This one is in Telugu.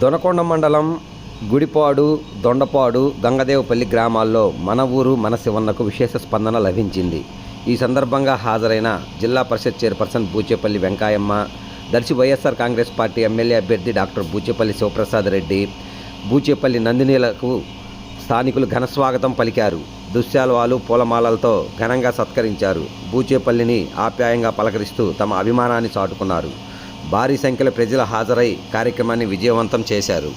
దొనకొండ మండలం గుడిపాడు, దొండపాడు, గంగదేవపల్లి గ్రామాల్లో మన ఊరు మన శివన్నకు విశేష స్పందన లభించింది. ఈ సందర్భంగా హాజరైన జిల్లా పరిషత్ చైర్పర్సన్ బూచేపల్లి వెంకాయమ్మ, దర్శి వైఎస్ఆర్ కాంగ్రెస్ పార్టీ ఎమ్మెల్యే అభ్యర్థి డాక్టర్ బూచేపల్లి శివప్రసాద్ రెడ్డి, బూచేపల్లి నందినీలకు స్థానికులు ఘనస్వాగతం పలికారు. దుశ్శాలువాలు, పూలమాలలతో ఘనంగా సత్కరించారు. బూచేపల్లిని ఆప్యాయంగా పలకరిస్తూ తమ అభిమానాన్ని చాటుకున్నారు. భారీ సంఖ్యలో ప్రజలు హాజరై కార్యక్రమాన్ని విజయవంతం చేశారు.